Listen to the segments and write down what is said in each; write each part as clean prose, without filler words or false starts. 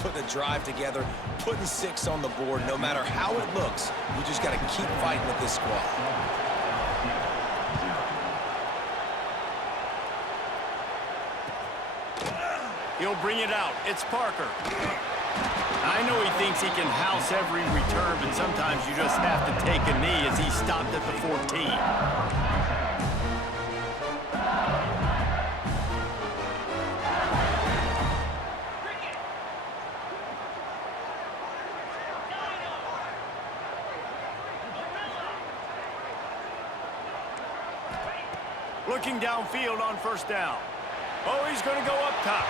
putting a drive together, putting 6 on the board. No matter how it looks, you just got to keep fighting with this squad. He'll bring it out. It's Parker. I know he thinks he can house every return, but sometimes you just have to take a knee as he stopped at the 14. Looking downfield on first down. Oh, he's going to go up top.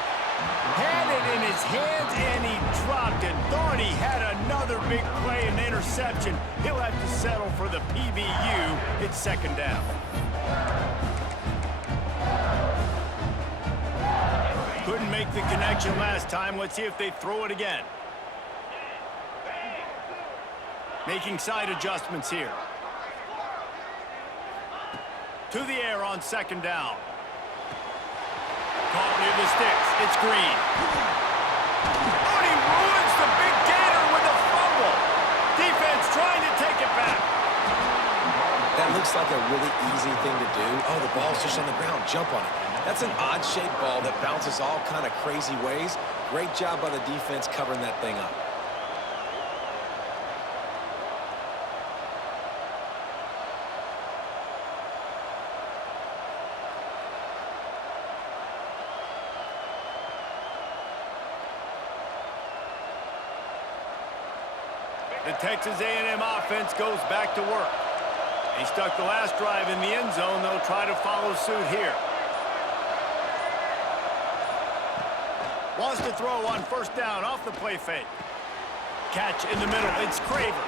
Had it in his hands, and he dropped it. Thought he had another big play and interception. He'll have to settle for the PBU. It's second down. Couldn't make the connection last time. Let's see if they throw it again. Making side adjustments here. To the air on second down. Caught near the sticks. It's Green. Oh, and he ruins the big gator with a fumble. Defense trying to take it back. That looks like a really easy thing to do. Oh, the ball's just on the ground. Jump on it. That's an odd-shaped ball that bounces all kind of crazy ways. Great job by the defense covering that thing up. The Texas A&M offense goes back to work. They stuck the last drive in the end zone. They'll try to follow suit here. Wants to throw on first down off the play fake. Catch in the middle. It's Craver.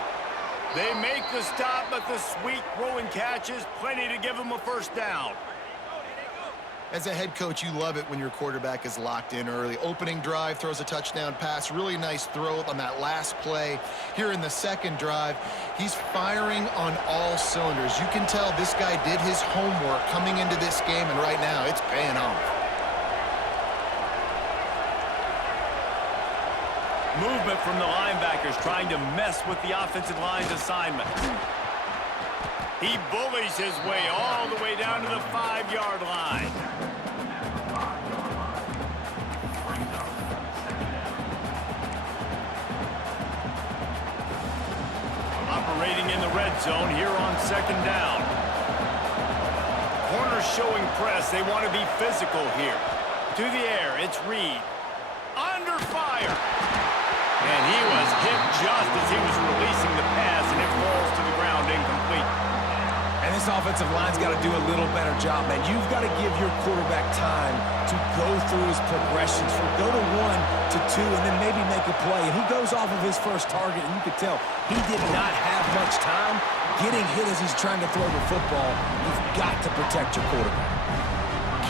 They make the stop, but the sweet throwing catch is plenty to give them a first down. As a head coach, you love it when your quarterback is locked in early. Opening drive, throws a touchdown pass. Really nice throw on that last play. Here in the second drive, he's firing on all cylinders. You can tell this guy did his homework coming into this game, and right now it's paying off. Movement from the linebackers trying to mess with the offensive line's assignment. He bullies his way all the way down to the 5-yard line. Operating in the red zone here on second down. Corners showing press. They want to be physical here. To the air, it's Reed. Under fire. And he was hit just as he was releasing the pass, and it falls to the ground incomplete. And this offensive line's got to do a little better job, man. You've got to give your quarterback time to go through his progressions from go to 1 to 2 and then maybe make a play. And he goes off of his first target, and you could tell he did not have much time getting hit as he's trying to throw the football. You've got to protect your quarterback.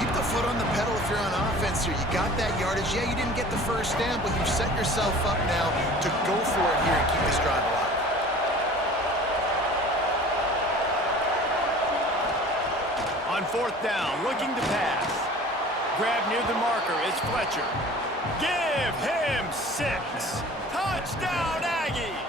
Keep the foot on the pedal if you're on offense here. You got that yardage. Yeah, you didn't get the first down, but you've set yourself up now to go for it here and keep this drive alive. On fourth down, looking to pass. Grab near the marker, it's Fletcher. Give him 6. Touchdown, Aggies!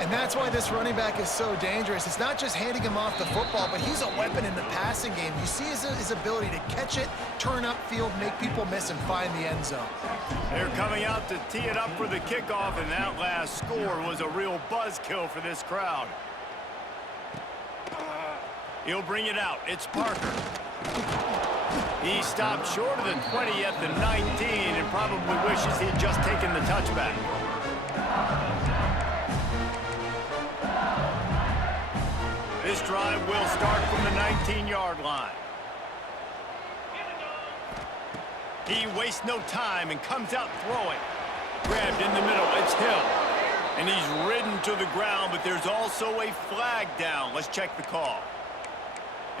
And that's why this running back is so dangerous. It's not just handing him off the football, but he's a weapon in the passing game. You see his ability to catch it, turn upfield, make people miss, and find the end zone. They're coming out to tee it up for the kickoff, and that last score was a real buzzkill for this crowd. He'll bring it out. It's Parker. He stopped short of the 20 at the 19 and probably wishes he had just taken the touchback. This drive will start from the 19-yard line. He wastes no time and comes out throwing. Grabbed in the middle. It's Hill. And he's ridden to the ground, but there's also a flag down. Let's check the call.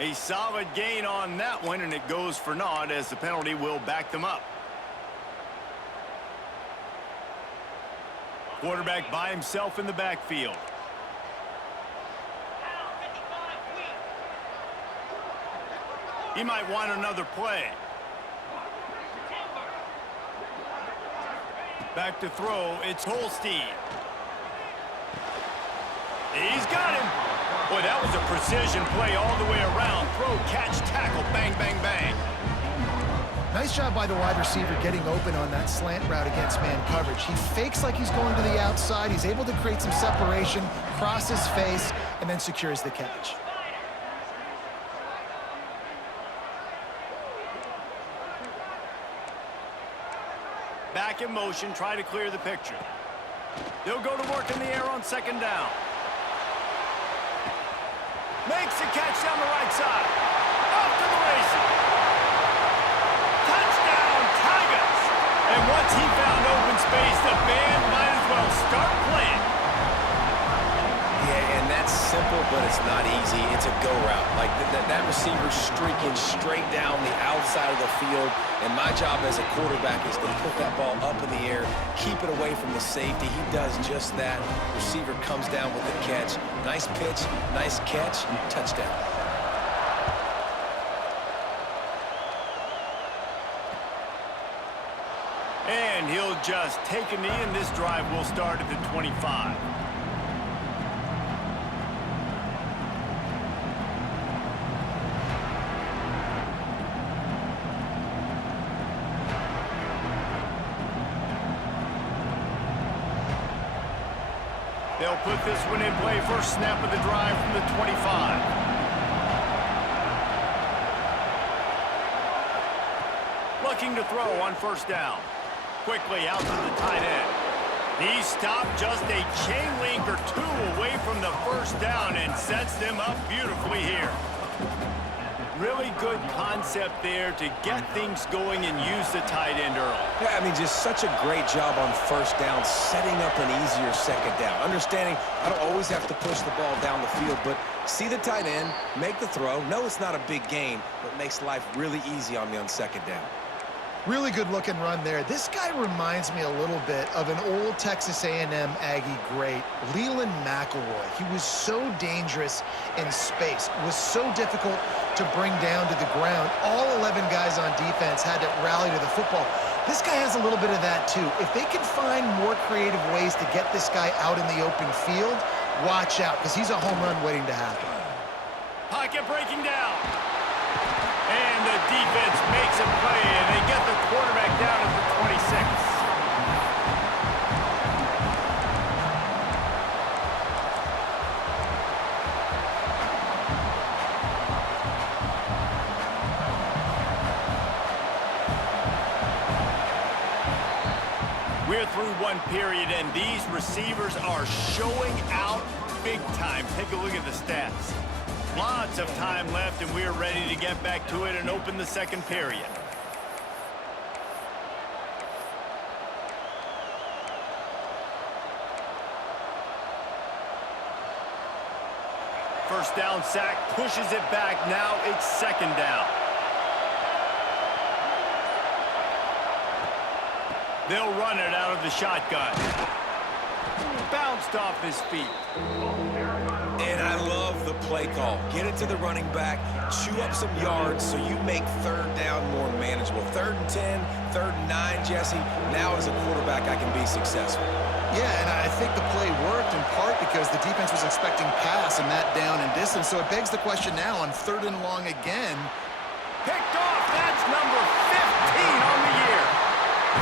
A solid gain on that one, and it goes for naught as the penalty will back them up. Quarterback by himself in the backfield. He might want another play. Back to throw, it's Holstein. He's got him. Boy, that was a precision play all the way around. Throw, catch, tackle, bang, bang, bang. Nice job by the wide receiver getting open on that slant route against man coverage. He fakes like he's going to the outside. He's able to create some separation, cross his face, and then secures the catch. Back in motion, try to clear the picture. They'll go to work in the air on second down. Makes the catch down the right side. Off to the races. Touchdown, Tigers! And once he found open space, the band might as well start playing. Yeah, and that's simple, but it's not easy. It's a go route. Like that receiver's streaking straight down the outside of the field, and my job as a quarterback is to put that ball up in the air, keep it away from the safety. He does just that. Receiver comes down with the catch. Nice pitch, nice catch, touchdown. And he'll just take a knee, and this drive will start at the 25. They'll put this one in play. First snap of the drive from the 25. Looking to throw on first down. Quickly out to the tight end. He stopped just a chain link or two away from the first down and sets them up beautifully here. Really good concept there to get things going and use the tight end early. Yeah, I mean, just such a great job on first down, setting up an easier second down. Understanding I don't always have to push the ball down the field, but see the tight end, make the throw. No, it's not a big gain, but makes life really easy on me on second down. Really good looking run there. This guy reminds me a little bit of an old Texas A&M Aggie great, Leland McElroy. He was so dangerous in space, was so difficult to bring down to the ground. All 11 guys on defense had to rally to the football. This guy has a little bit of that too. If they can find more creative ways to get this guy out in the open field, watch out, because he's a home run waiting to happen. Pocket breaking down. And the defense makes a play, and they get the quarterback down at the 26. We're through one period, and these receivers are showing out big time. Take a look at the stats. Lots of time left, and we're ready to get back to it and open the second period. First down sack, pushes it back. Now it's second down. They'll run it out of the shotgun. Bounced off his feet. And I love the play call. Get it to the running back, chew up some yards so you make third down more manageable. 3rd and 10, 3rd and 9, Jesse. Now as a quarterback, I can be successful. Yeah, and I think the play worked in part because the defense was expecting pass and that down and distance. So it begs the question now on 3rd and long again. Picked off. That's number 15 on the year.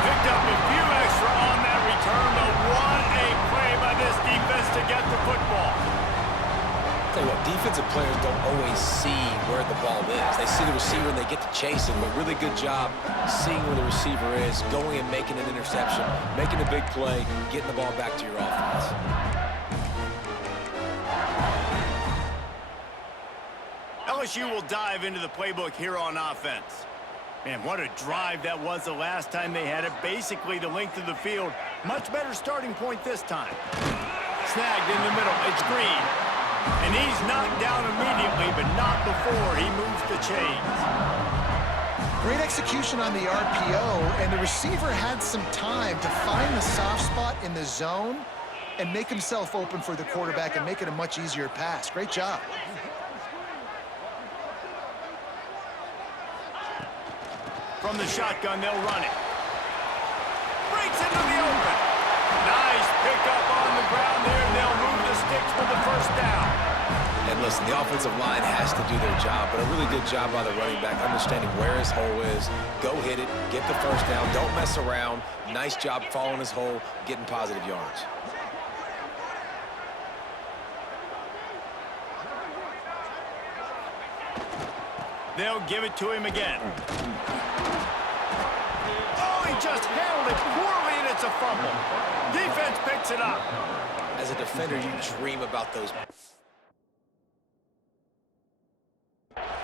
Picked up a few extra on that return, but what a play by this defense to get the football. Tell you what, defensive players don't always see where the ball is. They see the receiver and they get to chase him, but really good job seeing where the receiver is, going and making an interception, making a big play, getting the ball back to your offense. LSU will dive into the playbook here on offense. Man, what a drive that was the last time they had it. Basically the length of the field. Much better starting point this time. Snagged in the middle. It's Green. And he's knocked down immediately, but not before he moves the chains. Great execution on the RPO, and the receiver had some time to find the soft spot in the zone and make himself open for the quarterback and make it a much easier pass. Great job. From the shotgun, they'll run it. Breaks into the open. listen, the offensive line has to do their job, but a really good job by the running back, understanding where his hole is. Go hit it, get the first down, don't mess around. Nice job following his hole, getting positive yards. They'll give it to him again. Oh, he just handled it poorly, and it's a fumble. Defense picks it up. As a defender, you dream about those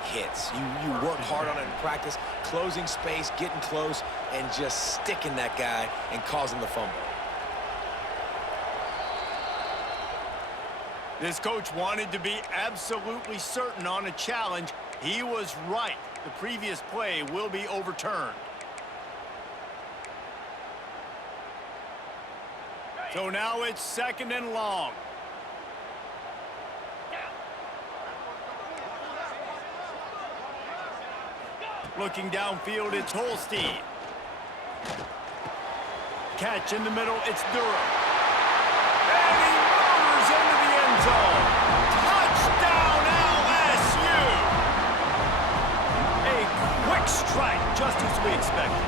hits. You work hard on it in practice, closing space, getting close, and just sticking that guy and causing the fumble. This coach wanted to be absolutely certain on a challenge. He was right. The previous play will be overturned. So now it's 2nd and long. Looking downfield, it's Holstein. Catch in the middle, it's Durham. And he murders into the end zone. Touchdown, LSU! A quick strike, just as we expected.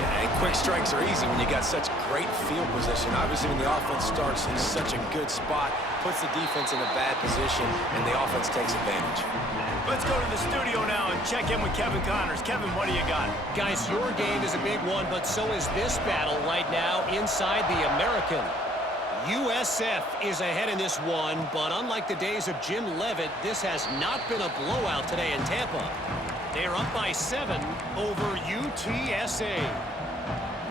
Yeah, and quick strikes are easy when you got such great field position. Obviously, when the offense starts in such a good spot, puts the defense in a bad position, and the offense takes advantage. Let's go to the studio now and check in with Kevin Connors. Kevin, what do you got? Guys, your game is a big one, but so is this battle right now inside the American. USF is ahead in this one, but unlike the days of Jim Leavitt, this has not been a blowout today in Tampa. They're up by 7 over UTSA.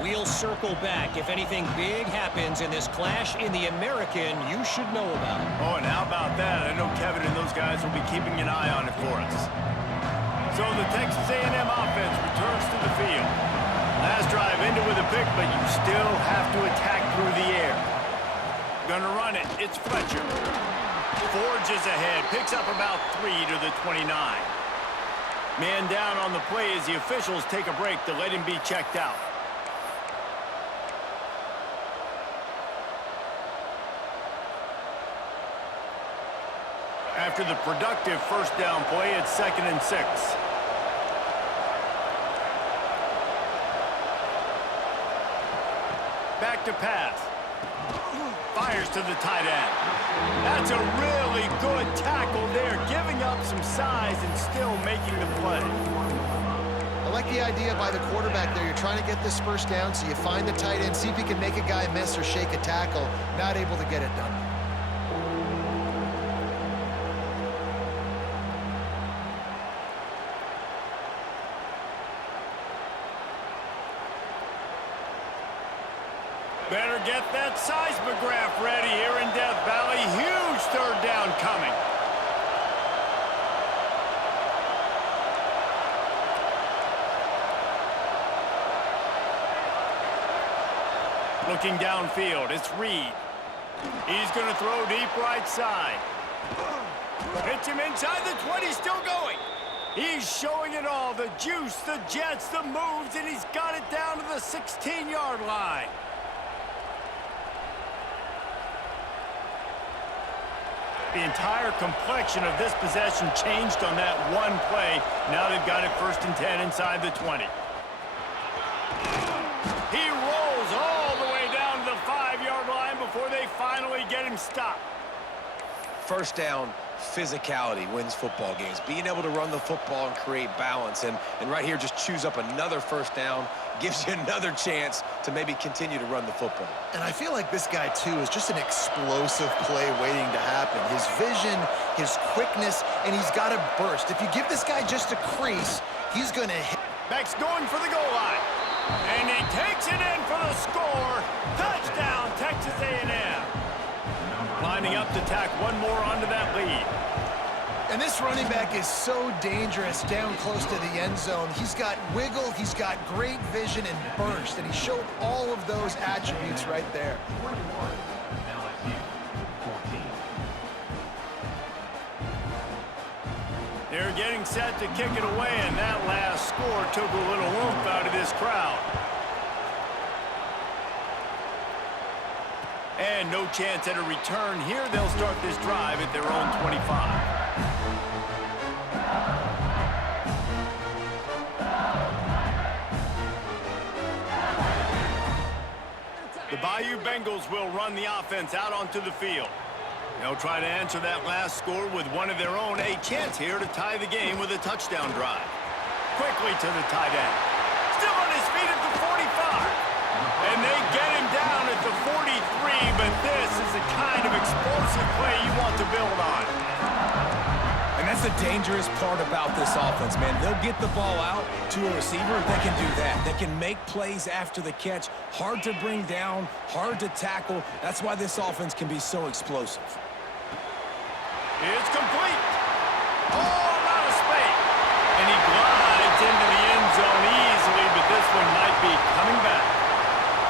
We'll circle back. If anything big happens in this clash in the American, you should know about it. Oh, and how about that? I know Kevin and those guys will be keeping an eye on it for us. So the Texas A&M offense returns to the field. Last drive ended with a pick, but you still have to attack through the air. Gonna run it. It's Fletcher. Forges ahead. Picks up about 3 to the 29. Man down on the play as the officials take a break to let him be checked out. After the productive first down play, it's 2nd and 6. Back to pass. Fires to the tight end. That's a really good tackle there, giving up some size and still making the play. I like the idea by the quarterback there. You're trying to get this first down, so you find the tight end, see if he can make a guy miss or shake a tackle. Not able to get it done. Better get that seismograph ready here in Death Valley. Huge 3rd down coming. Looking downfield, it's Reed. He's going to throw deep right side. Hits him inside the 20, still going. He's showing it all, the juice, the jets, the moves, and he's got it down to the 16-yard line. The entire complexion of this possession changed on that one play. Now they've got it 1st and 10 inside the 20. He rolls all the way down to the 5-yard line before they finally get him stopped. First down, physicality wins football games. Being able to run the football and create balance. And right here, just choose up another first down, gives you another chance to maybe continue to run the football. And I feel like this guy, too, is just an explosive play waiting to happen. His vision, his quickness, and he's got a burst. If you give this guy just a crease, he's going to hit. Beck's going for the goal line. And he takes it in for the score. Touchdown, Texas A&M. Lining up to tack one more onto that lead. And this running back is so dangerous down close to the end zone. He's got wiggle, he's got great vision and burst, and he showed all of those attributes right there. They're getting set to kick it away, and that last score took a little oomph out of this crowd. And no chance at a return here. They'll start this drive at their own 25. The Bayou Bengals will run the offense out onto the field. They'll try to answer that last score with one of their own. A chance here to tie the game with a touchdown drive. Quickly to the tight end. Still on his feet at the 45. And they get him down at the 43, but this is the kind of explosive play you want to build on. And that's the dangerous part about this offense, man. They'll get the ball out to a receiver. They can do that. They can make plays after the catch. Hard to bring down, hard to tackle. That's why this offense can be so explosive. It's complete. Oh, out of space. And he glides into the end zone easily, but this one might be coming back.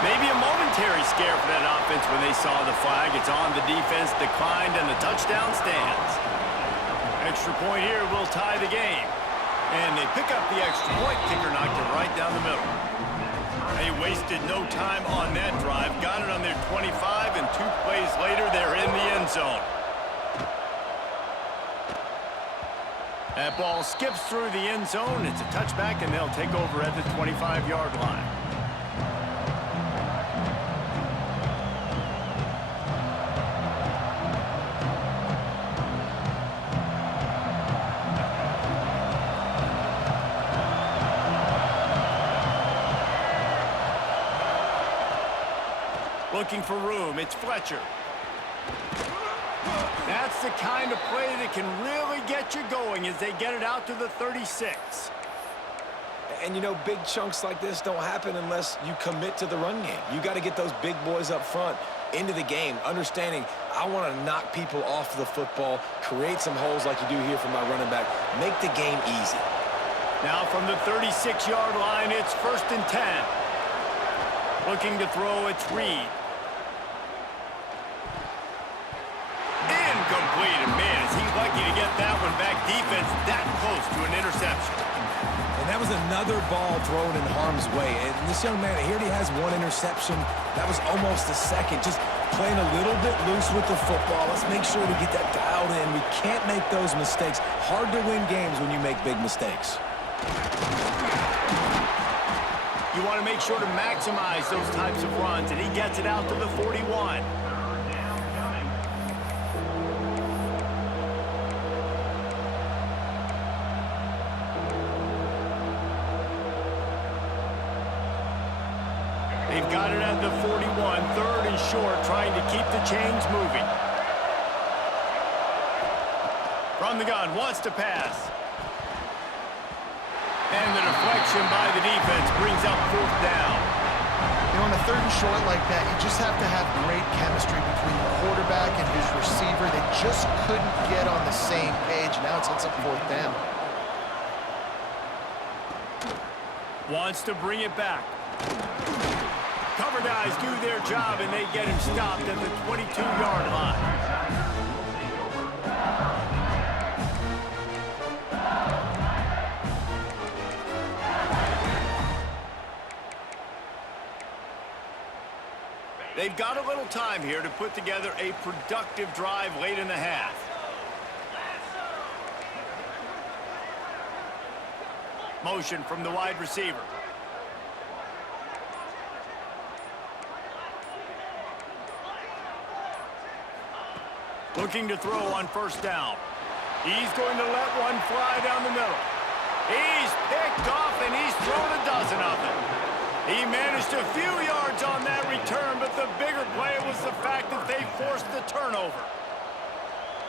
Maybe a momentary scare for that offense when they saw the flag. It's on, the defense declined, and the touchdown stands. Extra point here will tie the game. And they pick up the extra point. Kicker knocked it right down the middle. They wasted no time on that drive. Got it on their 25, and 2 plays later, they're in the end zone. That ball skips through the end zone. It's a touchback, and they'll take over at the 25-yard line. Looking for room, it's Fletcher. That's the kind of play that can really get you going as they get it out to the 36. And, you know, big chunks like this don't happen unless you commit to the run game. You got to get those big boys up front into the game, understanding I want to knock people off the football, create some holes like you do here for my running back, make the game easy. Now from the 36-yard line, it's 1st and 10. Looking to throw, it's Reed. Incomplete, and man, is he lucky to get that one back. Defense that close to an interception. And that was another ball thrown in harm's way. And this young man, here he has 1 interception. That was almost a second. Just playing a little bit loose with the football. Let's make sure we get that dialed in. We can't make those mistakes. Hard to win games when you make big mistakes. You want to make sure to maximize those types of runs, and he gets it out to the 41. They've got it at the 41, 3rd and short, trying to keep the chains moving. From the gun, wants to pass. And the deflection by the defense brings up 4th down. You know, on a 3rd and short like that, you just have to have great chemistry between the quarterback and his receiver. They just couldn't get on the same page. Now it's up 4th down. Wants to bring it back. Cover guys do their job, and they get him stopped at the 22-yard line. They've got a little time here to put together a productive drive late in the half. Motion from the wide receiver. Looking to throw on 1st down. He's going to let one fly down the middle. He's picked off, and he's thrown a dozen of them. He managed a few yards on that return, but the bigger play was the fact that they forced the turnover.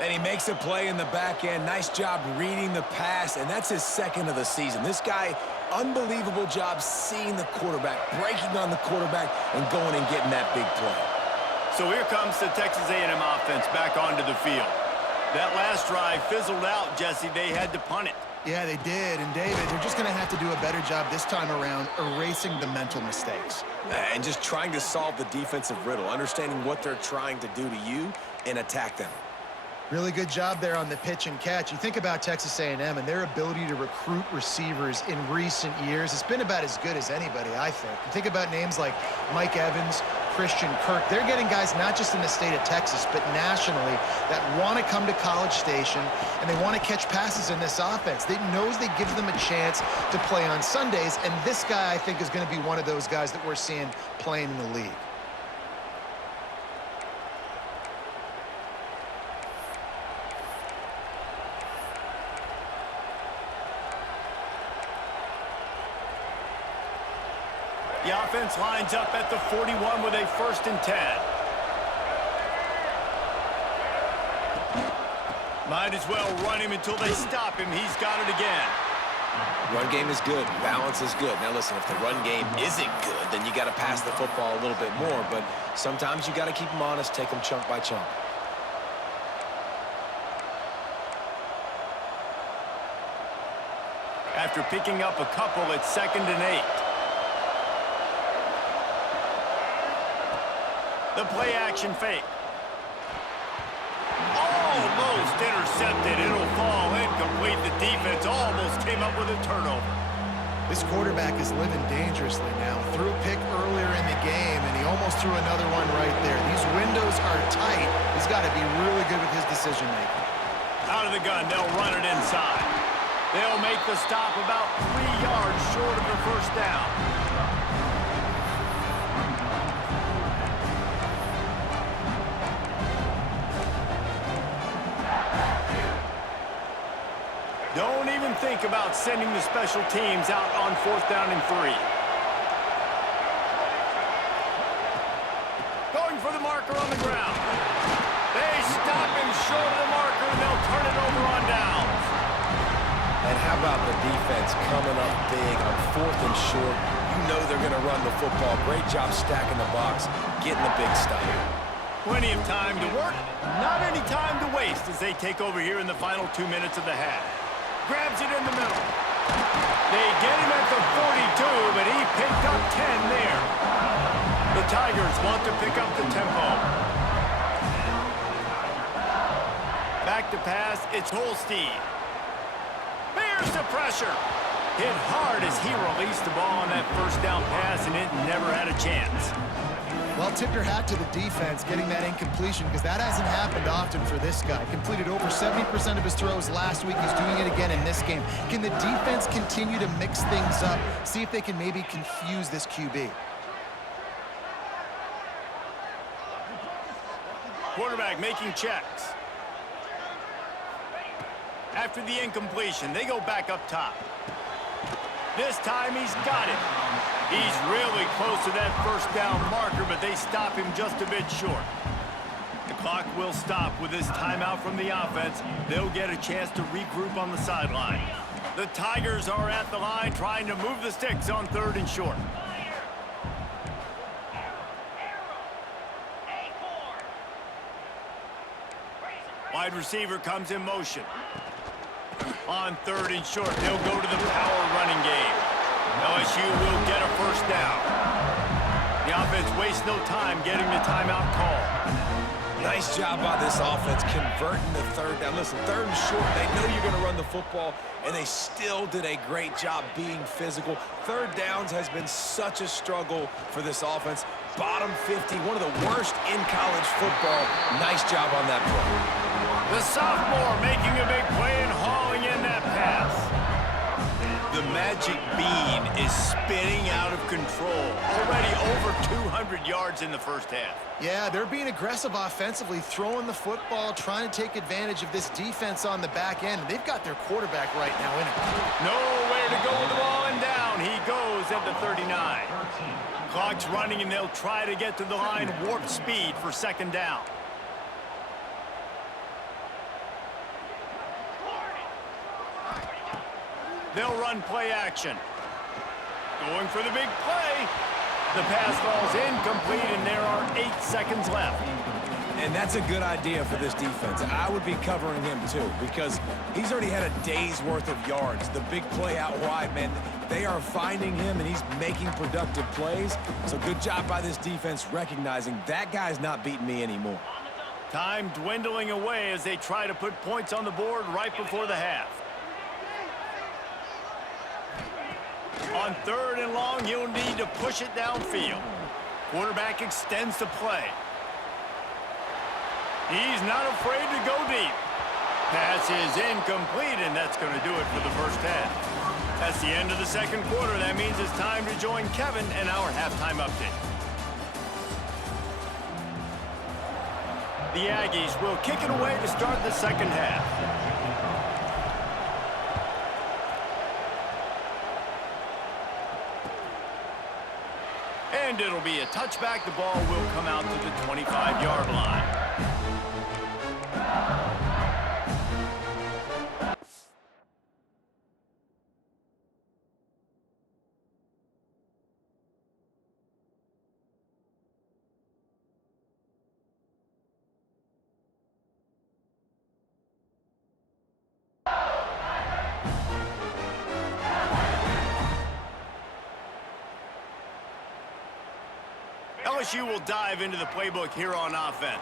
And he makes a play in the back end. Nice job reading the pass, and that's his 2nd of the season. This guy, unbelievable job seeing the quarterback, breaking on the quarterback, and going and getting that big play. So here comes the Texas A&M offense back onto the field. That last drive fizzled out, Jesse. They had to punt it. Yeah, they did. And, David, they're just going to have to do a better job this time around erasing the mental mistakes. And just trying to solve the defensive riddle, understanding what they're trying to do to you and attack them. Really good job there on the pitch and catch. You think about Texas A&M and their ability to recruit receivers in recent years. It's been about as good as anybody, I think. You think about names like Mike Evans, Christian Kirk. They're getting guys not just in the state of Texas, but nationally that want to come to College Station, and they want to catch passes in this offense. They knows they gives them a chance to play on Sundays, and this guy, I think, is going to be one of those guys that we're seeing playing in the league. The offense lines up at the 41 with a 1st and 10. Might as well run him until they stop him. He's got it again. Run game is good. Balance is good. Now, listen, if the run game isn't good, then you got to pass the football a little bit more. But sometimes you got to keep them honest, take them chunk by chunk. After picking up a couple, it's 2nd and 8. The play action fake. Almost intercepted. It'll fall incomplete. The defense almost came up with a turnover. This quarterback is living dangerously now. Threw a pick earlier in the game, and he almost threw another one right there. These windows are tight. He's got to be really good with his decision-making. Out of the gun, they'll run it inside. They'll make the stop about 3 yards short of the 1st down. Don't even think about sending the special teams out on 4th down and 3. Going for the marker on the ground. They stop him short of the marker, and they'll turn it over on downs. And how about the defense coming up big on 4th and short? You know they're going to run the football. Great job stacking the box, getting the big stop. Plenty of time to work, not any time to waste as they take over here in the final 2 minutes of the half. Grabs it in the middle. They get him at the 42, but he picked up 10 there. The Tigers want to pick up the tempo. Back to pass, it's Holstein. There's the pressure. Hit hard as he released the ball on that 1st down pass, and it never had a chance. Well, tip your hat to the defense getting that incompletion, because that hasn't happened often for this guy. Completed over 70% of his throws last week. He's doing it again in this game. Can the defense continue to mix things up? See if they can maybe confuse this QB. Quarterback making checks. After the incompletion, they go back up top. This time he's got it. He's really close to that 1st down marker, but they stop him just a bit short. The clock will stop with this timeout from the offense. They'll get a chance to regroup on the sideline. The Tigers are at the line trying to move the sticks on 3rd and short. Wide receiver comes in motion. On 3rd and short, they'll go to the power running game. LSU will get a 1st down. The offense wastes no time getting the timeout call. Nice job by this offense converting the 3rd down. Listen, 3rd and short, they know you're going to run the football, and they still did a great job being physical. 3rd downs has been such a struggle for this offense. Bottom 50, one of the worst in college football. Nice job on that play. The sophomore making a big play and hauling in that pass. The magic bean is spinning out of control. Already over 200 yards in the 1st half. Yeah, they're being aggressive offensively, throwing the football, trying to take advantage of this defense on the back end. They've got their quarterback right now in it. Nowhere to go with the ball, and down he goes at the 39. Clock's running, and they'll try to get to the line warp speed for 2nd down. They'll run play action. Going for the big play. The pass falls incomplete, and there are 8 seconds left. And that's a good idea for this defense. I would be covering him too, because he's already had a day's worth of yards. The big play out wide, man, they are finding him, and he's making productive plays. So good job by this defense recognizing that guy's not beating me anymore. Time dwindling away as they try to put points on the board right before the half. On 3rd and long, you'll need to push it downfield. Quarterback extends the play. He's not afraid to go deep. Pass is incomplete, and that's going to do it for the first half. That's the end of the second quarter. That means it's time to join Kevin and our halftime update. The Aggies will kick it away to start the second half. And it'll be a touchback. The ball will come out to the 25-yard line. LSU will dive into the playbook here on offense.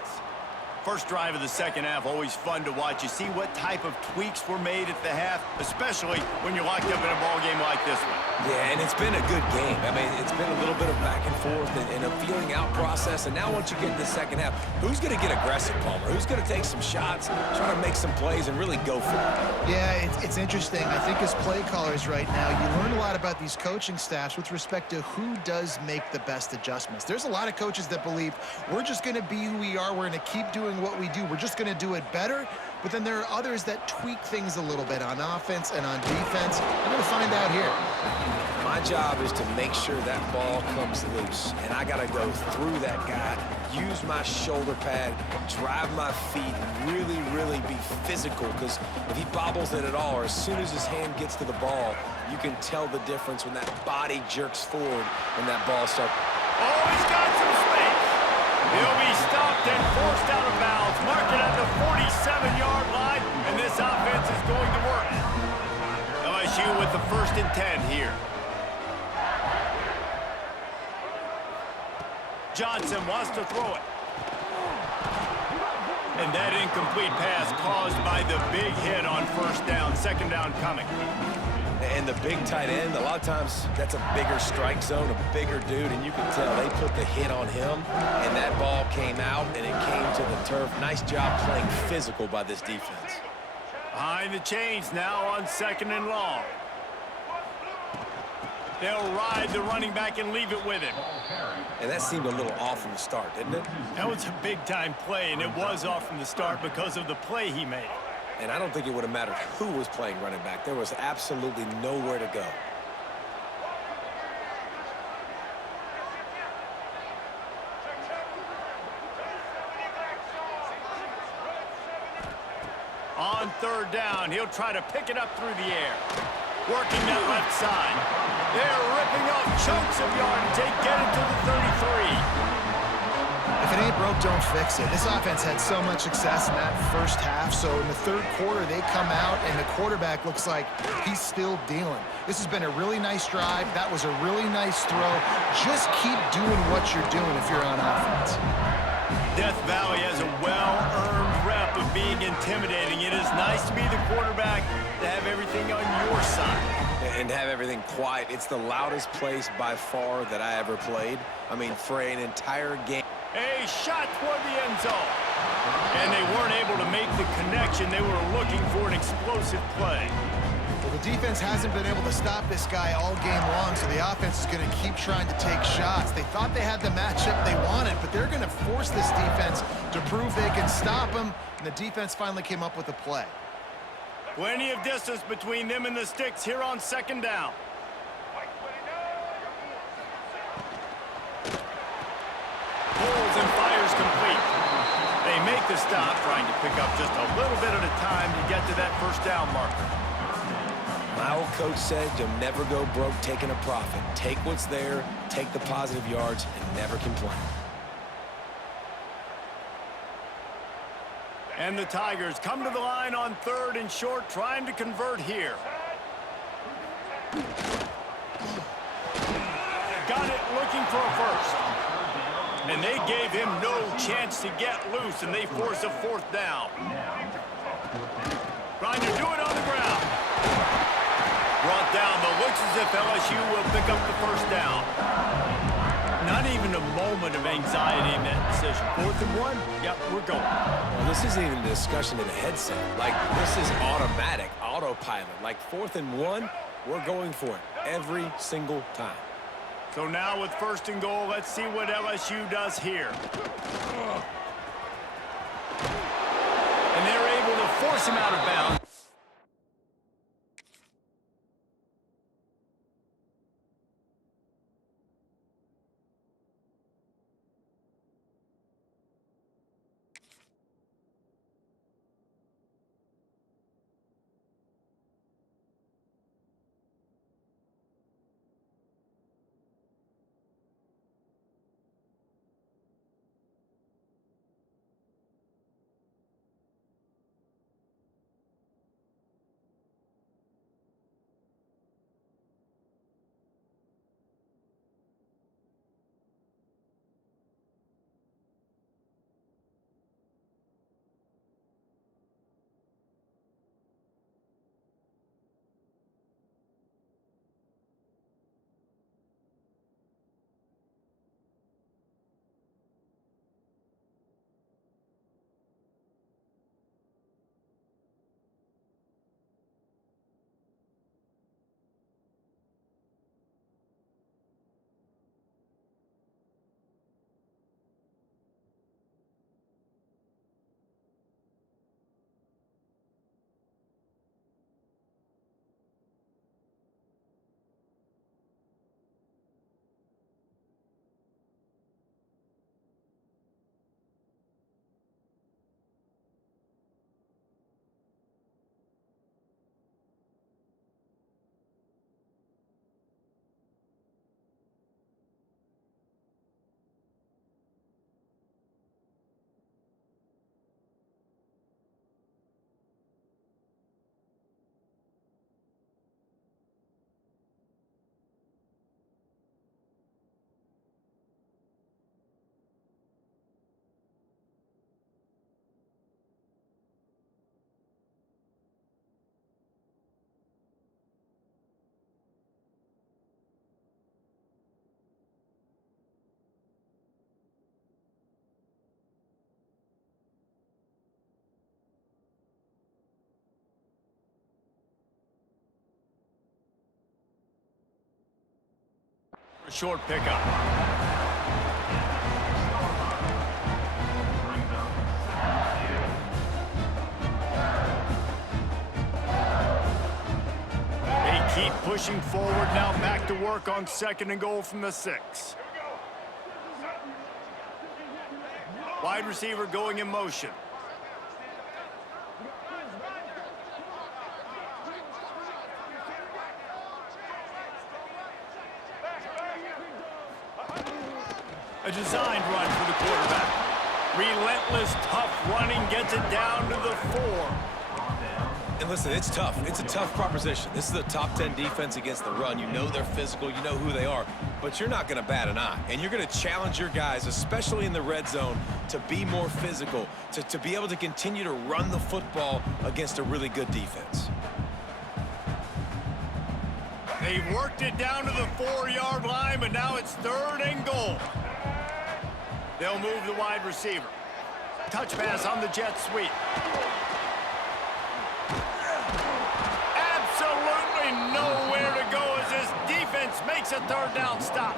First drive of the second half, always fun to watch. You see what type of tweaks were made at the half, especially when you're locked up in a ball game like this one. Yeah, and it's been a good game. I mean, it's been a little bit of back and forth and a feeling out process. And now once you get into the second half, who's going to get aggressive, Palmer? Who's going to take some shots, try to make some plays, and really go for it? Yeah, it's interesting. I think as play callers right now, you learn a lot about these coaching staffs with respect to who does make the best adjustments. There's a lot of coaches that believe we're just going to be who we are. We're going to keep doing what we do. We're just going to do it better. But then there are others that tweak things a little bit on offense and on defense. I'm going to find out here. My job is to make sure that ball comes loose, and I got to go through that guy, use my shoulder pad, drive my feet, really, really be physical, because if he bobbles it at all, or as soon as his hand gets to the ball, you can tell the difference when that body jerks forward and that ball starts. Oh, he's got some space. He'll be stopped and forced out of bounds. Mark it at the 47-yard line, and this offense is going to work. LSU with the 1st and 10 here. Johnson wants to throw it. And that incomplete pass caused by the big hit on first down. Second down coming. And the big tight end, a lot of times that's a bigger strike zone, a bigger dude, and you can tell they put the hit on him, and that ball came out, and it came to the turf. Nice job playing physical by this defense. Behind the chains now on 2nd and long. They'll ride the running back and leave it with him. And that seemed a little off from the start, didn't it? That was a big-time play, and it was off from the start because of the play he made. And I don't think it would have mattered who was playing running back. There was absolutely nowhere to go. On 3rd down, he'll try to pick it up through the air. Working that left side. They're ripping off chunks of yardage. They get it to the 33. If it ain't broke, don't fix it. This offense had so much success in that first half, so in the 3rd quarter, they come out, and the quarterback looks like he's still dealing. This has been a really nice drive. That was a really nice throw. Just keep doing what you're doing if you're on offense. Death Valley has a well-earned rep of being intimidating. It is nice to be the quarterback, to have everything on your side. And have everything quiet. It's the loudest place by far that I ever played. I mean, for an entire game. A shot toward the end zone. And they weren't able to make the connection. They were looking for an explosive play. Well, the defense hasn't been able to stop this guy all game long, so the offense is going to keep trying to take shots. They thought they had the matchup they wanted, but they're going to force this defense to prove they can stop him, and the defense finally came up with a play. Plenty of distance between them and the sticks here on 2nd down. Pulls and fires complete. They make the stop, trying to pick up just a little bit at a time to get to that 1st down marker. My old coach said you'll never go broke taking a profit. Take what's there, take the positive yards, and never complain. And the Tigers come to the line on 3rd and short, trying to convert here. Got it, looking for a first. And they gave him no chance to get loose, and they force a 4th down. Trying to do it on the ground. Brought down, but looks as if LSU will pick up the 1st down. Not even a moment of anxiety in that decision. 4th and 1, yep, we're going. Well, this isn't even a discussion in the headset. Like, this is automatic, autopilot. Like, 4th and 1, we're going for it every single time. So now with 1st and goal, let's see what LSU does here. And they're able to force him out of bounds. A short pickup. They keep pushing forward now, back to work on 2nd and goal from the 6. Wide receiver going in motion. A designed run for the quarterback. Relentless, tough running, gets it down to the 4. And listen, it's tough. It's a tough proposition. This is a top 10 defense against the run. You know they're physical. You know who they are. But you're not going to bat an eye. And you're going to challenge your guys, especially in the red zone, to be more physical, to be able to continue to run the football against a really good defense. They've worked it down to the 4-yard line, but now it's 3rd and goal. They'll move the wide receiver. Touch pass on the jet sweep. Absolutely nowhere to go as this defense makes a 3rd down stop.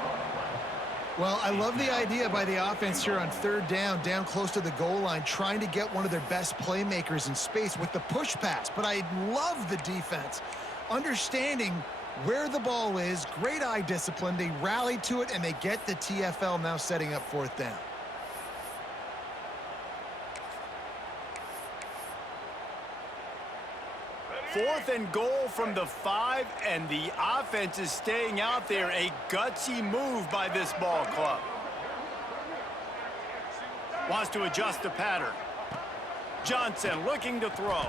Well, I love the idea by the offense here on 3rd down close to the goal line, trying to get one of their best playmakers in space with the push pass. But I love the defense, understanding where the ball is, great eye discipline. They rally to it, and they get the TFL, now setting up 4th down. Fourth and goal from the 5, and the offense is staying out there. A gutsy move by this ball club. Wants to adjust the pattern. Johnson looking to throw.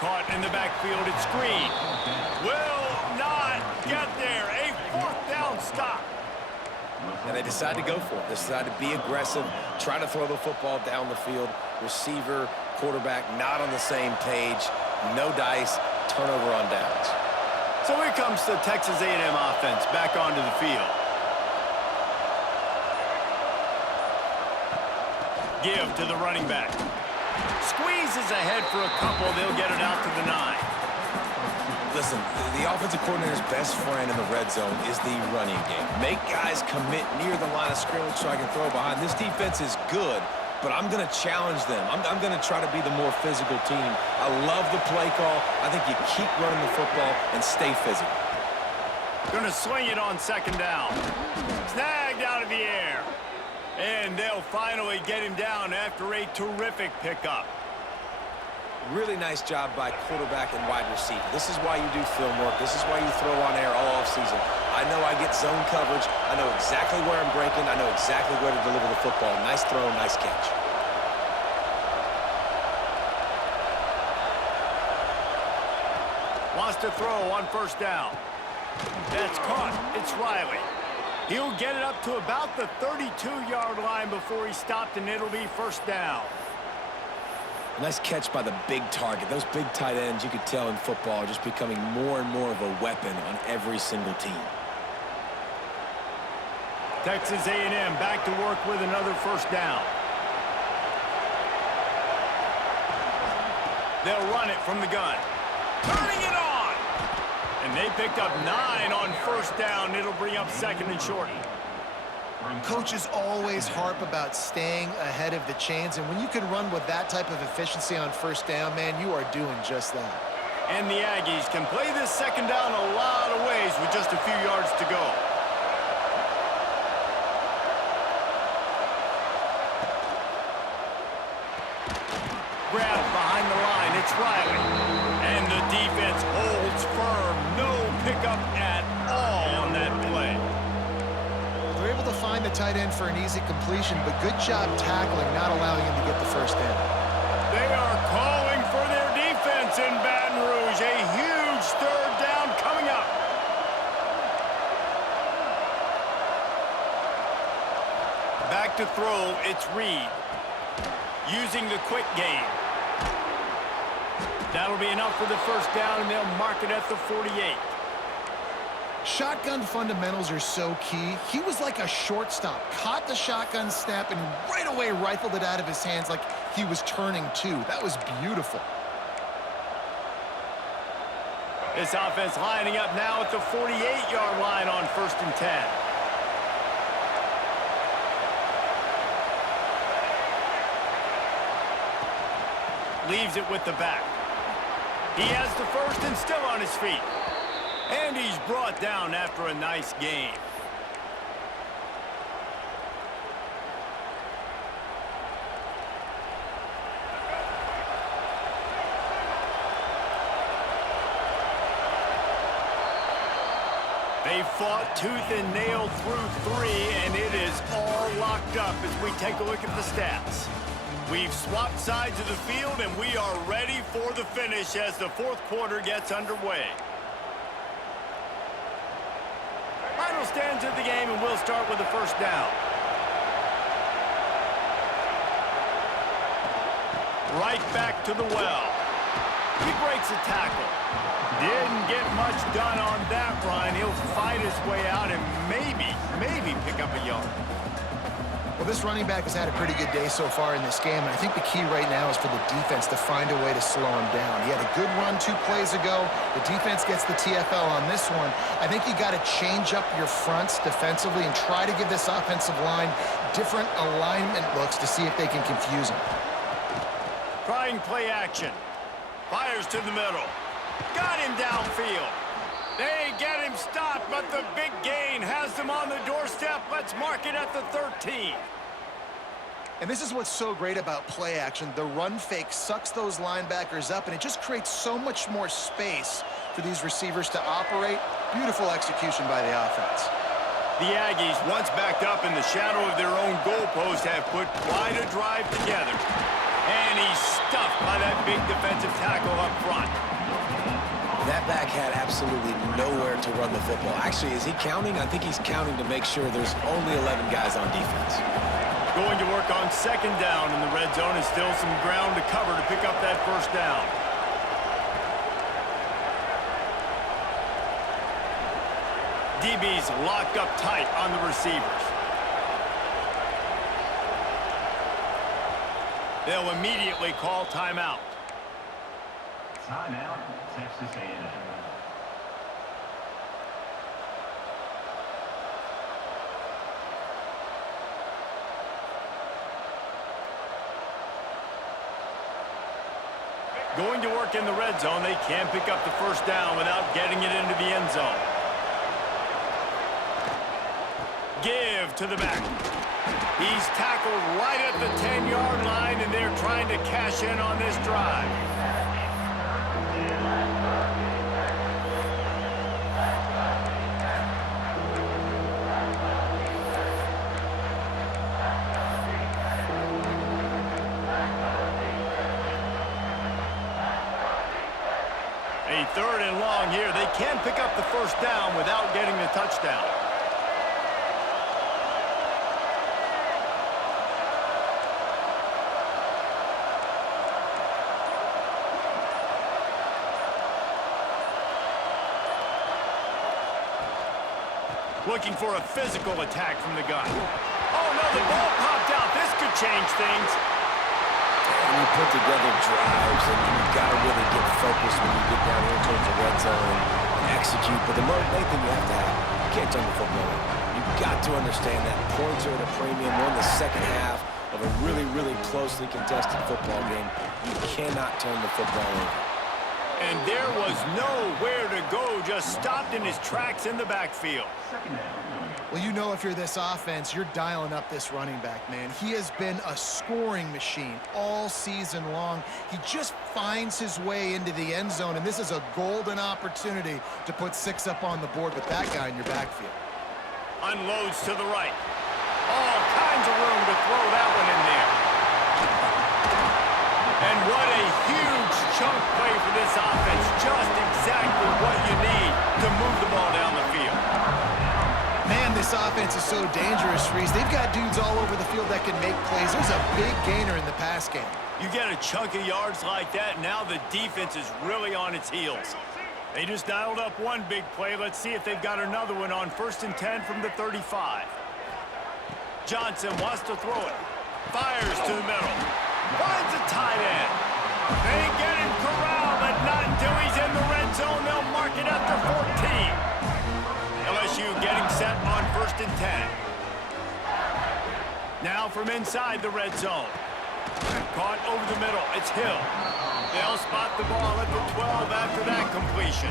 Caught in the backfield, it's screen. Will not get there. A 4th down stop. And they decide to go for it. They decide to be aggressive, try to throw the football down the field. Receiver, quarterback not on the same page. No dice, turnover on downs. So here comes the Texas A&M offense back onto the field. Give to the running back. Squeezes ahead for a couple. They'll get it out to the 9. Listen, the offensive coordinator's best friend in the red zone is the running game. Make guys commit near the line of scrimmage so I can throw behind. This defense is good, but I'm going to challenge them. I'm going to try to be the more physical team. I love the play call. I think you keep running the football and stay physical. Going to swing it on second down. Snagged out of the air. And they'll finally get him down after a terrific pickup. Really nice job by quarterback and wide receiver. This is why you do film work. This is why you throw on air all offseason. I know I get zone coverage. I know exactly where I'm breaking. I know exactly where to deliver the football. Nice throw, nice catch. Wants to throw on first down. That's caught. It's Riley. He'll get it up to about the 32-yard line before he stopped, and it'll be first down. Nice catch by the big target. Those big tight ends, you could tell in football, are just becoming more and more of a weapon on every single team. Texas A&M back to work with another first down. They'll run it from the gun. Turning it on! And they picked up 9 on first down. It'll bring up second and short. Coaches always harp about staying ahead of the chains, and when you can run with that type of efficiency on first down, man, you are doing just that. And the Aggies can play this second down a lot of ways with just a few yards to go. Grab behind the line. It's Riley. And the defense holds firm. No pickup at all on that play. They're able to find the tight end for an easy completion, but good job tackling, not allowing him to get the first down. They are calling for their defense in Baton Rouge. A huge third down coming up. Back to throw, it's Reed. Using the quick game. That'll be enough for the first down, and they'll mark it at the 48. Shotgun fundamentals are so key. He was like a shortstop, caught the shotgun snap, and right away rifled it out of his hands like he was turning two. That was beautiful. This offense lining up now at the 48-yard line on first and 10. Leaves it with the back. He has the first and still on his feet. And he's brought down after a nice game. They fought tooth and nail through 3, and it is all locked up as we take a look at the stats. We've swapped sides of the field, and we are ready for the finish as the fourth quarter gets underway. Final stanza of the game, and we'll start with the first down. Right back to the well. He breaks a tackle. Didn't get much done on that run. He'll fight his way out and maybe pick up a yard. Well, this running back has had a pretty good day so far in this game, and I think the key right now is for the defense to find a way to slow him down. He had a good run 2 plays ago. The defense gets the TFL on this one. I think you got to change up your fronts defensively and try to give this offensive line different alignment looks to see if they can confuse him. Trying play action. Fires to the middle. Got him downfield. They get him stopped, but the big gain has them on the doorstep. Let's mark it at the 13. And this is what's so great about play action. The run fake sucks those linebackers up, and it just creates so much more space for these receivers to operate. Beautiful execution by the offense. The Aggies, once backed up in the shadow of their own goalpost, have put quite a drive together. And he's stuffed by that big defensive tackle up front. That back had absolutely nowhere to run the football. Actually, is he counting? I think he's counting to make sure there's only 11 guys on defense. Going to work on second down in the red zone, and still some ground to cover to pick up that first down. DB's locked up tight on the receivers. They'll immediately call timeout. Timeout, Texas A&M. Going to work in the red zone, they can't pick up the first down without getting it into the end zone. Give to the back. He's tackled right at the 10-yard line, and they're trying to cash in on this drive. A 3rd and long here. They can pick up the first down without getting the touchdown. Looking for a physical attack from the gun. Oh, no, the ball popped out. This could change things. And you put together drives, and you got to really get focused when you get down here towards the red zone and execute. But the main thing you have to have, you can't turn the football over. You've got to understand that points are at a premium. We're in the second half of a really, really closely contested football game. You cannot turn the football over. And there was nowhere to go, just stopped in his tracks in the backfield. Well, you know if you're this offense, you're dialing up this running back, man. He has been a scoring machine all season long. He just finds his way into the end zone, and this is a golden opportunity to put 6 up on the board with that guy in your backfield. Unloads to the right. All kinds of room to throw that one in there. And what a huge chunk play for this offense. Just exactly what you need to move the ball down the field. Man, this offense is so dangerous, Reese. They've got dudes all over the field that can make plays. There's a big gainer in the pass game. You get a chunk of yards like that, now the defense is really on its heels. They just dialed up one big play. Let's see if they've got another one on 1st and 10 from the 35. Johnson wants to throw it. Fires to the middle. Finds a tight end. They get him corralled, but not until he's in the red zone. They'll mark it at the 14. LSU getting set on 1st and 10. Now from inside the red zone. Caught over the middle. It's Hill. They'll spot the ball at the 12 after that completion.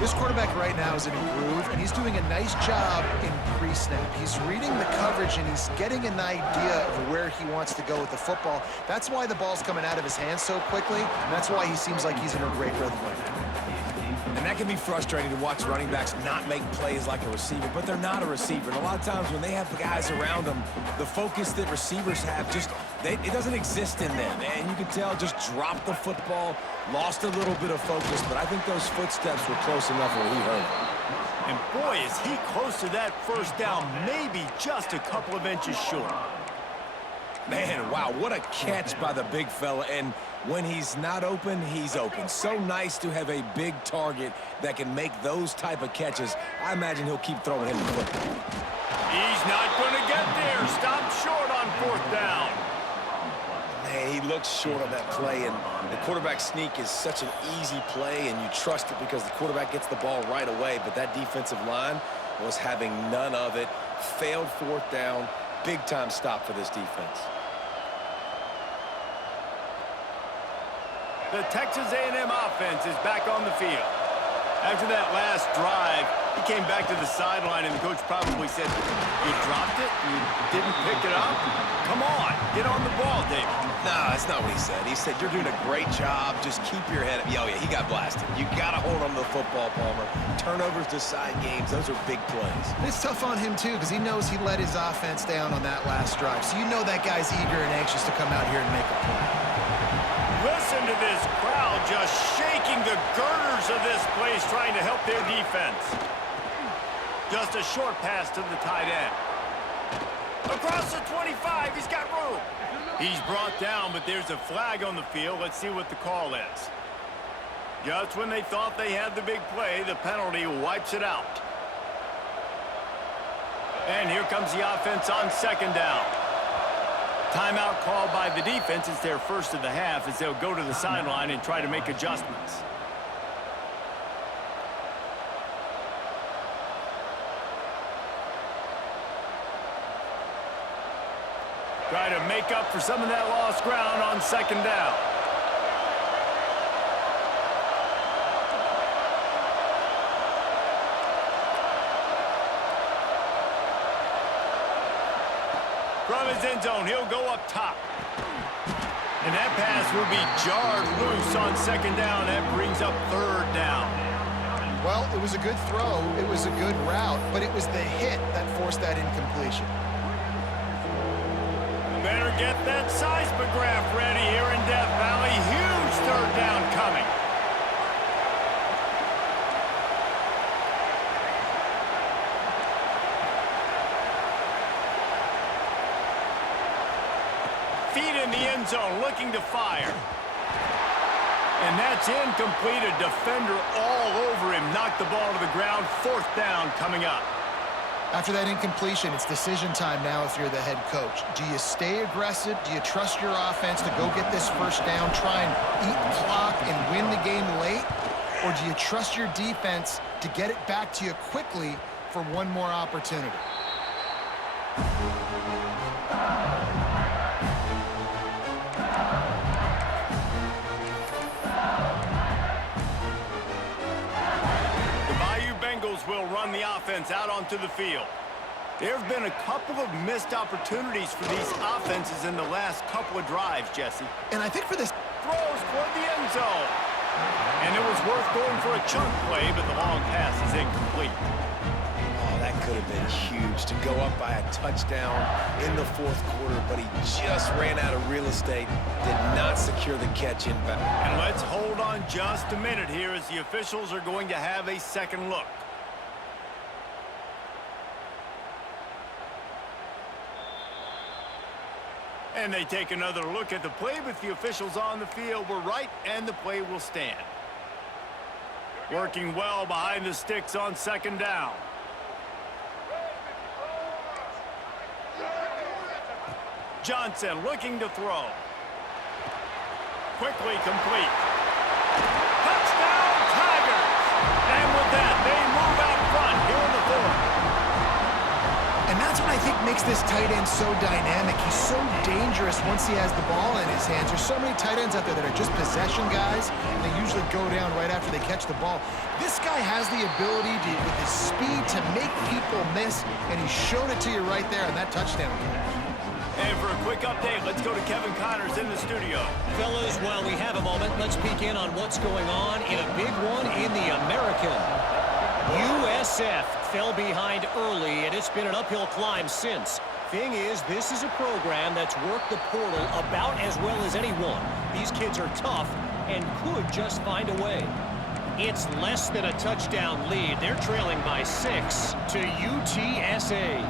This quarterback right now is in a groove, and he's doing a nice job in pre-snap. He's reading the coverage, and he's getting an idea of where he wants to go with the football. That's why the ball's coming out of his hands so quickly, and that's why he seems like he's in a great rhythm right now. And that can be frustrating to watch running backs not make plays like a receiver, but they're not a receiver. And a lot of times when they have the guys around them, the focus that receivers have it doesn't exist in them. And you can tell just dropped the football, lost a little bit of focus, but I think those footsteps were close enough where he heard it. And boy, is he close to that first down, maybe just a couple of inches short. Man, wow, what a catch by the big fella. And when he's not open, he's open. So nice to have a big target that can make those type of catches. I imagine he'll keep throwing him the football. He's not going to get there. Stopped short on 4th down. Man, he looks short on that play, and the quarterback sneak is such an easy play, and you trust it because the quarterback gets the ball right away, but that defensive line was having none of it. Failed 4th down. Big-time stop for this defense. The Texas A&M offense is back on the field. After that last drive, he came back to the sideline, and the coach probably said, "You dropped it? You didn't pick it up? Come on, get on the ball, David." No, that's not what he said. He said, "You're doing a great job. Just keep your head up." Oh, yeah, he got blasted. You got to hold on to the football, Palmer. Turnovers decide games. Those are big plays. It's tough on him, too, because he knows he let his offense down on that last drive. So you know that guy's eager and anxious to come out here and make a play. Listen to this crowd just shaking the girders of this place, trying to help their defense. Just a short pass to the tight end. Across the 25, he's got room. He's brought down, but there's a flag on the field. Let's see what the call is. Just when they thought they had the big play, the penalty wipes it out. And here comes the offense on second down. Timeout called by the defense. It's their first of the half as they'll go to the sideline and try to make adjustments. Try to make up for some of that lost ground on second down. From his end zone, he'll go up top. And that pass will be jarred loose on second down. That brings up third down. Well, it was a good throw. It was a good route, but it was the hit that forced that incompletion. Better get that seismograph ready here in Death Valley. Huge third down coming. Feet in the end zone, looking to fire. And that's incomplete. A defender all over him. Knocked the ball to the ground. Fourth down coming up. After that incompletion, it's decision time now if you're the head coach. Do you stay aggressive? Do you trust your offense to go get this first down, try and eat the clock and win the game late? Or do you trust your defense to get it back to you quickly for one more opportunity? Will run the offense out onto the field. There have been a couple of missed opportunities for these offenses in the last couple of drives, Jesse. And I think for this throws toward the end zone. And it was worth going for a chunk play, but the long pass is incomplete. Oh, that could have been huge to go up by a touchdown in the fourth quarter, but he just ran out of real estate, did not secure the catch in back. And let's hold on just a minute here as the officials are going to have a second look. And they take another look at the play with the officials on the field. We're right, and the play will stand. Working well behind the sticks on second down. Johnson looking to throw. Quickly complete. Touchdown, Tigers! And with that, they move out front here in the fourth. And that's what I think makes this tight end so dynamic. He's so dangerous once he has the ball in his hands. There's so many tight ends out there that are just possession guys, and they usually go down right after they catch the ball. This guy has the ability to, with his speed, to make people miss, and he showed it to you right there on that touchdown catch. And for a quick update, let's go to Kevin Connors in the studio. Fellas, while we have a moment, let's peek in on what's going on in a big one in the American. USF fell behind early, and it's been an uphill climb since. Thing is, this is a program that's worked the portal about as well as anyone. These kids are tough and could just find a way. It's less than a touchdown lead. They're trailing by 6 to UTSA.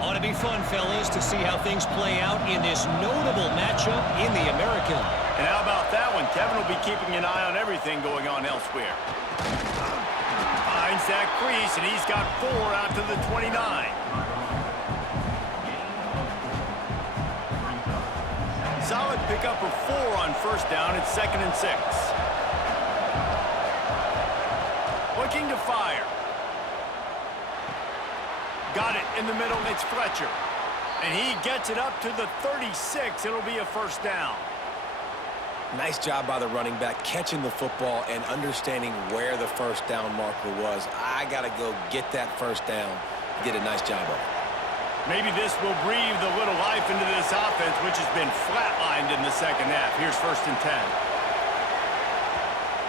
Ought to be fun, fellas, to see how things play out in this notable matchup in the American. And how about that one? Kevin will be keeping an eye on everything going on elsewhere. Finds that crease, and he's got 4 out to the 29. Solid pickup of 4 on first down. It's 2nd and 6. Looking to fire. Got it in the middle. It's Fletcher. And he gets it up to the 36. It'll be a first down. Nice job by the running back, catching the football and understanding where the first down marker was. I got to go get that first down. Did a nice job of it. Maybe this will breathe a little life into this offense, which has been flatlined in the second half. Here's 1st and 10.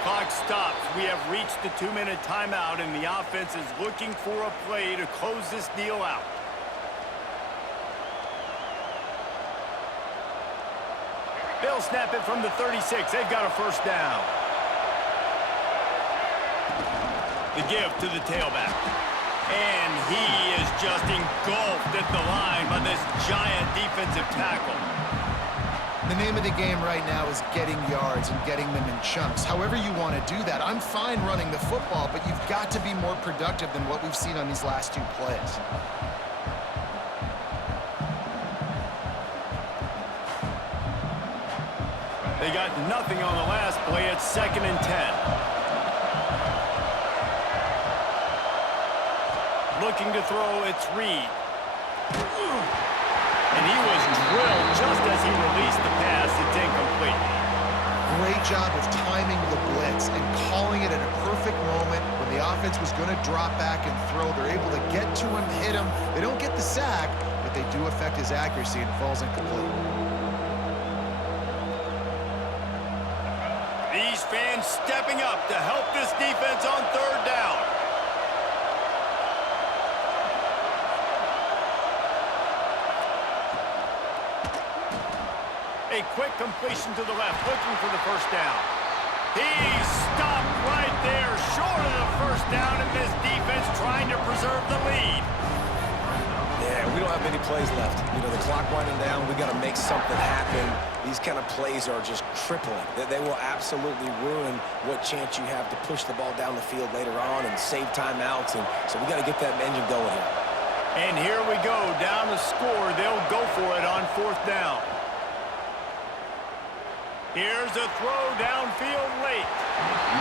Clock stops. We have reached the 2-minute timeout, and the offense is looking for a play to close this deal out. They'll snap it from the 36. They've got a first down. The give to the tailback. And he is just engulfed at the line by this giant defensive tackle. The name of the game right now is getting yards and getting them in chunks. However you want to do that. I'm fine running the football, but you've got to be more productive than what we've seen on these last 2 plays. They got nothing on the last play. It's 2nd and 10. Looking to throw, it's Reed. And he was drilled just as he released the pass. It's incomplete. Great job of timing the blitz and calling it at a perfect moment when the offense was going to drop back and throw. They're able to get to him, hit him. They don't get the sack, but they do affect his accuracy and falls incomplete. These fans stepping up to help this defense on 3rd down. A quick completion to the left, looking for the 1st down. He stopped right there, short of the 1st down, and this defense trying to preserve the lead. Yeah, we don't have many plays left. You know, the clock winding down, we got to make something happen. These kind of plays are just crippling. They will absolutely ruin what chance you have to push the ball down the field later on and save timeouts. And so we got to get that engine going here. And here we go, down the score. They'll go for it on 4th down. Here's a throw downfield late.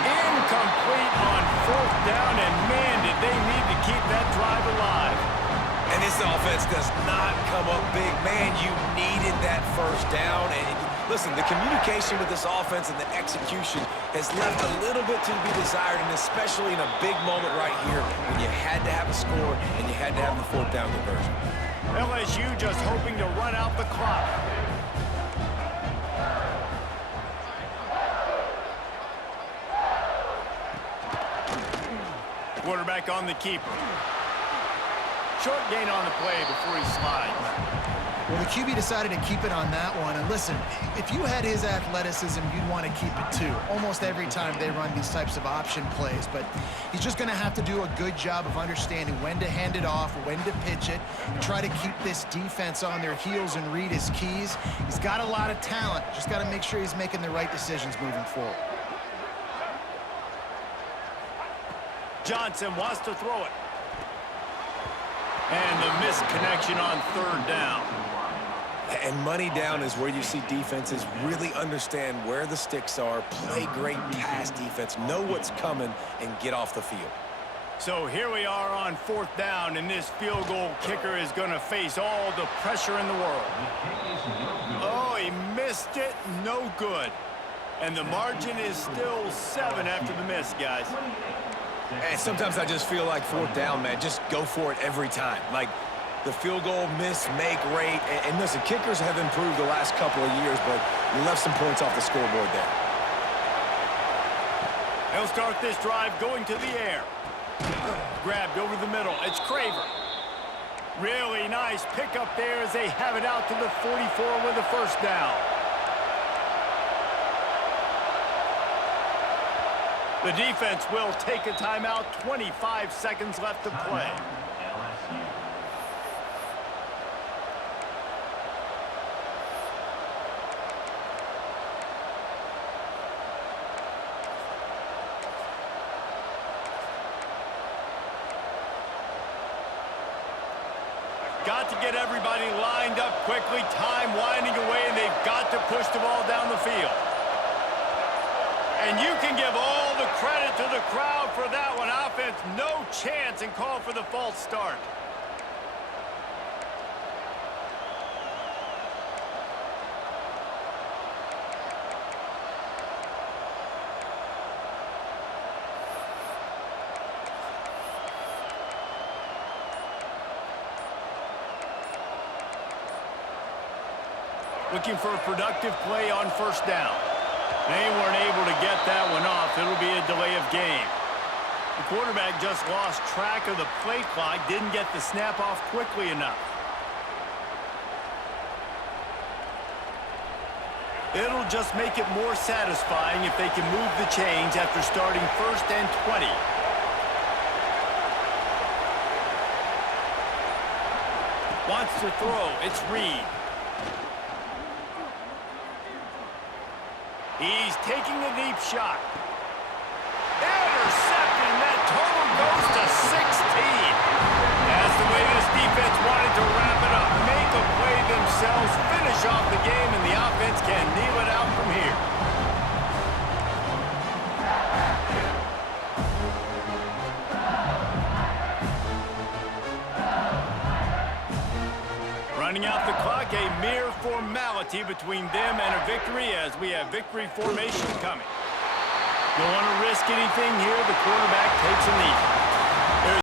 Incomplete on 4th down, and man, did they need to keep that drive alive. And this offense does not come up big. Man, you needed that 1st down. And listen, the communication with this offense and the execution has left a little bit to be desired, and especially in a big moment right here when you had to have a score and you had to have the 4th down conversion. LSU just hoping to run out the clock. Quarterback on the keeper. Short gain on the play before he slides. Well, the QB decided to keep it on that one. And listen, if you had his athleticism, you'd want to keep it too. Almost every time they run these types of option plays. But he's just going to have to do a good job of understanding when to hand it off, when to pitch it, and try to keep this defense on their heels and read his keys. He's got a lot of talent. Just got to make sure he's making the right decisions moving forward. Johnson wants to throw it. And the missed connection on 3rd down. And money down is where you see defenses really understand where the sticks are, play great pass defense, know what's coming, and get off the field. So here we are on 4th down, and this field goal kicker is going to face all the pressure in the world. Oh, he missed it. No good. And the margin is still 7 after the miss, guys. And sometimes I just feel like 4th down, man, just go for it every time. Like the field goal miss, make rate. And listen, kickers have improved the last couple of years, but we left some points off the scoreboard there. He'll start this drive going to the air. Grabbed over the middle. It's Craver. Really nice pickup there as they have it out to the 44 with a 1st down. The defense will take a timeout. 25 seconds left to play. Got to get everybody lined up quickly. Time winding away, and they've got to push the ball down the field. And you can give all the credit to the crowd for that one. Offense, no chance, and call for the false start. Looking for a productive play on 1st down. They weren't able to get that one off. It'll be a delay of game. The quarterback just lost track of the play clock, didn't get the snap off quickly enough. It'll just make it more satisfying if they can move the chains after starting 1st and 20. Wants to throw. It's Reed. He's taking a deep shot. Intercepted, and that total goes to 16. That's the way this defense wanted to wrap it up. Make a play themselves, finish off the game, and the offense can kneel it out from here. Running out the clock, a mere formality between them and a victory as we have victory formation coming. Don't want to risk anything here. The quarterback takes a knee.